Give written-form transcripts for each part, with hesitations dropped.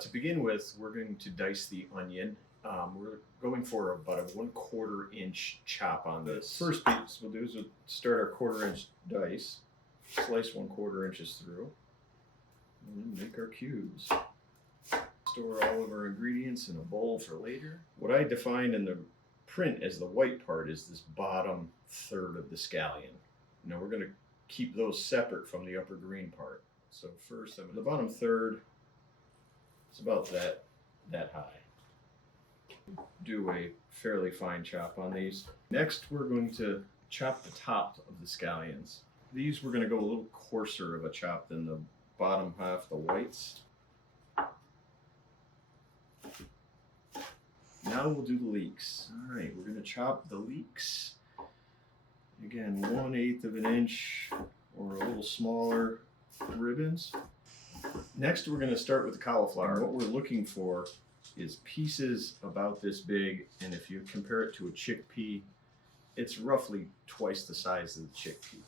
To begin with, we're going to dice the onion. We're going for about a 1/4 inch chop on this. First piece we'll do is we'll start our 1/4 inch dice, slice 1/4 inches through, and then make our cubes. Store all of our ingredients in a bowl for later. What I defined in the print as the white part is this bottom third of the scallion. Now we're going to keep those separate from the upper green part. So first, the bottom third is about that high. Do a fairly fine chop on these. Next, we're going to chop the top of the scallions. These we're going to go a little coarser of a chop than the bottom half, the whites. Now we'll do the leeks. All right, we're going to chop the leeks. Again, 1/8 of an inch or a little smaller ribbons. Next, we're going to start with the cauliflower. What we're looking for is pieces about this big, and if you compare it to a chickpea, it's roughly twice the size of the chickpea.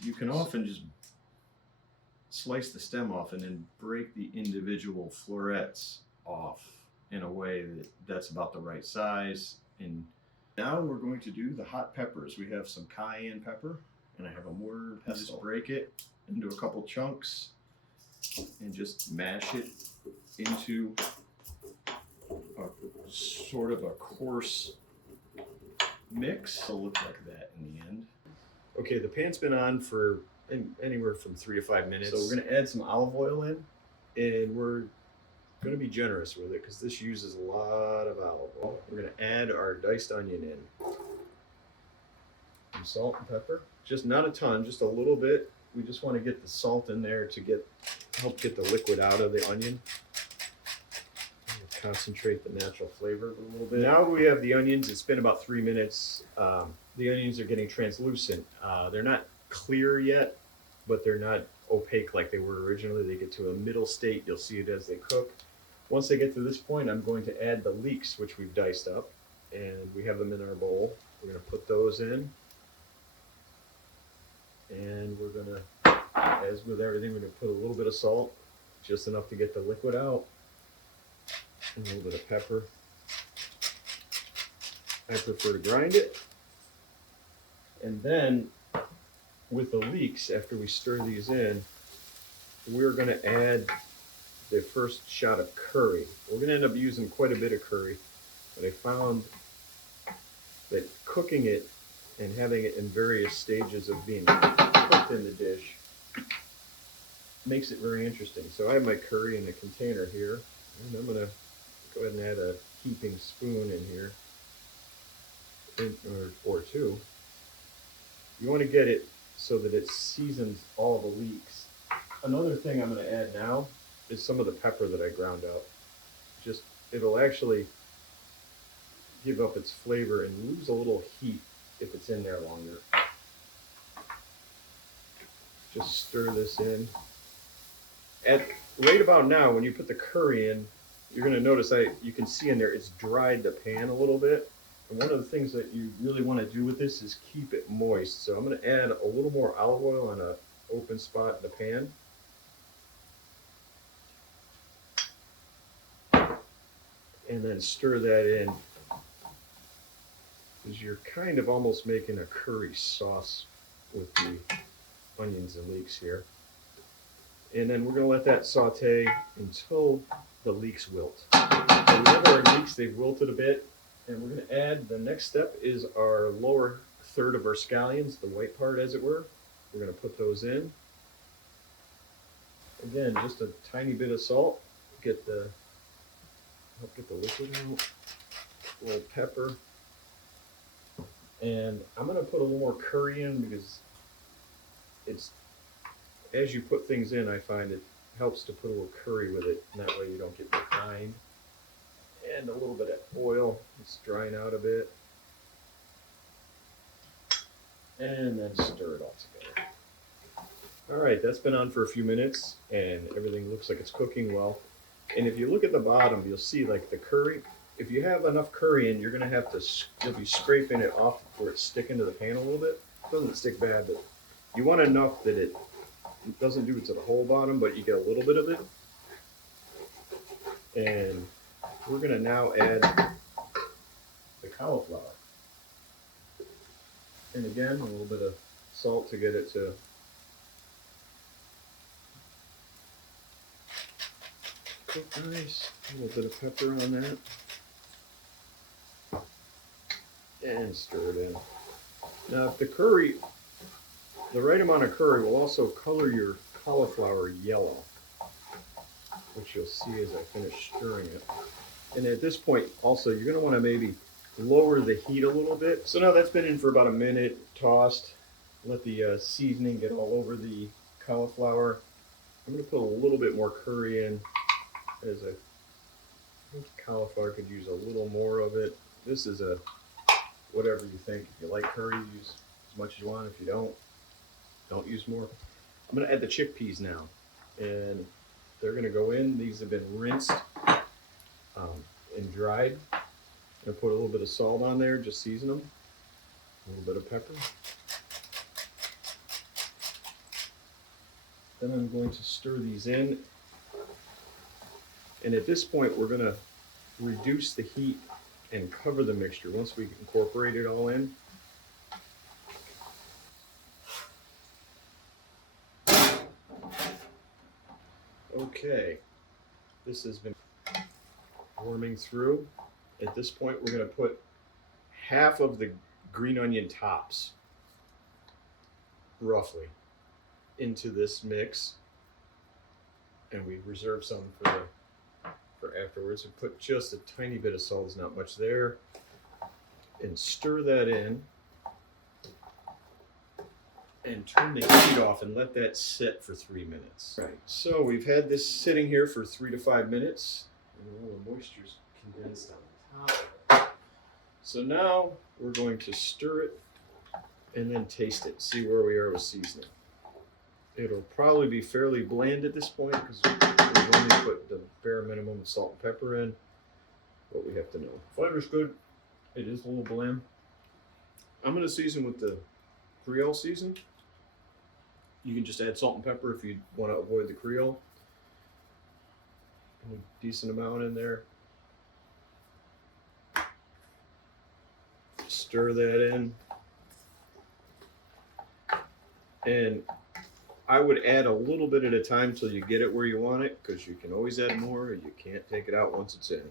You can often just slice the stem off and then break the individual florets off in a way that's about the right size. And now we're going to do the hot peppers. We have some cayenne pepper, and I have a mortar and pestle. Just break it into a couple chunks and just mash it into a sort of a coarse mix. It'll look like that in the end. Okay, the pan's been on for anywhere from 3 to 5 minutes. So we're going to add some olive oil in, and we're going to be generous with it because this uses a lot of olive oil. We're going to add our diced onion in. Some salt and pepper. Just not a ton, just a little bit. We just want to get the salt in there to help get the liquid out of the onion. Concentrate the natural flavor a little bit. Now we have the onions. It's been about 3 minutes. The onions are getting translucent. They're not clear yet, but they're not opaque like they were originally. They get to a middle state. You'll see it as they cook. Once they get to this point, I'm going to add the leeks, which we've diced up, and we have them in our bowl. We're going to put those in, and we're going to, as with everything, we're going to put a little bit of salt, just enough to get the liquid out. A little bit of pepper. I prefer to grind it. And then with the leeks, after we stir these in, we're going to add the first shot of curry. We're going to end up using quite a bit of curry, but I found that cooking it and having it in various stages of being cooked in the dish makes it very interesting. So I have my curry in a container here, and I'm going to go ahead and add a heaping spoon in here, or two. You want to get it so that it seasons all the leeks. Another thing I'm going to add now is some of the pepper that I ground up. It'll actually give up its flavor and lose a little heat if it's in there longer. Just stir this in. Right about now, when you put the curry in, you're going to notice you can see in there it's dried the pan a little bit. And one of the things that you really want to do with this is keep it moist. So I'm going to add a little more olive oil on an open spot in the pan. And then stir that in, because you're kind of almost making a curry sauce with the onions and leeks here. And then we're going to let that saute until the leeks wilt. So we have our leeks, they've wilted a bit, and we're going to add, the next step is our lower third of our scallions, the white part as it were. We're going to put those in. Again, just a tiny bit of salt, help get the liquid out, a little pepper. And I'm going to put a little more curry in because as you put things in, I find it helps to put a little curry with it, and that way you don't get behind. And a little bit of oil, it's drying out a bit. And then stir it all together. All right, that's been on for a few minutes, and everything looks like it's cooking well. And if you look at the bottom, you'll see like the curry. If you have enough curry in, you'll be scraping it off where it's sticking to the pan a little bit. It doesn't stick bad, but you want enough that it doesn't do it to the whole bottom, but you get a little bit of it. And we're going to now add the cauliflower. And again, a little bit of salt to get it to cook nice. A little bit of pepper on that. And stir it in. Now, if the right amount of curry will also color your cauliflower yellow, which you'll see as I finish stirring it. And at this point, also, you're going to want to maybe lower the heat a little bit. So now that's been in for about a minute, tossed. Let the seasoning get all over the cauliflower. I'm going to put a little bit more curry in, as I think cauliflower could use a little more of it. This is a whatever you think. If you like curry, use as much as you want. If you don't use more. I'm going to add the chickpeas now, and they're going to go in. These have been rinsed and dried. I'm going to put a little bit of salt on there, just season them. A little bit of pepper. Then I'm going to stir these in. And at this point, we're going to reduce the heat and cover the mixture once we incorporate it all in. Okay, this has been warming through. At this point, we're going to put half of the green onion tops, roughly, into this mix, and we reserve some for afterwards. And put just a tiny bit of salt, there's not much there, and stir that in. And turn the heat off and let that sit for 3 minutes. Right. So we've had this sitting here for 3 to 5 minutes, and all the moisture's condensed on the top. So now we're going to stir it and then taste it, see where we are with seasoning. It'll probably be fairly bland at this point because we've only put the bare minimum of salt and pepper in. But we have to know. Flavor's good. It is a little bland. I'm going to season with the Creole season. You can just add salt and pepper if you want to avoid the Creole. A decent amount in there. Stir that in. And I would add a little bit at a time till you get it where you want it, because you can always add more, or you can't take it out once it's in.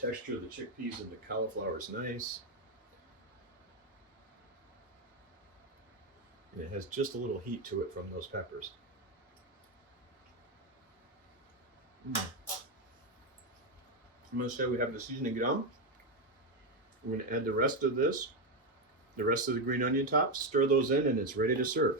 Texture of the chickpeas and the cauliflower is nice. And it has just a little heat to it from those peppers. I'm going to say we have the seasoning done. We're going to add the rest of this, the rest of the green onion tops, stir those in, and it's ready to serve.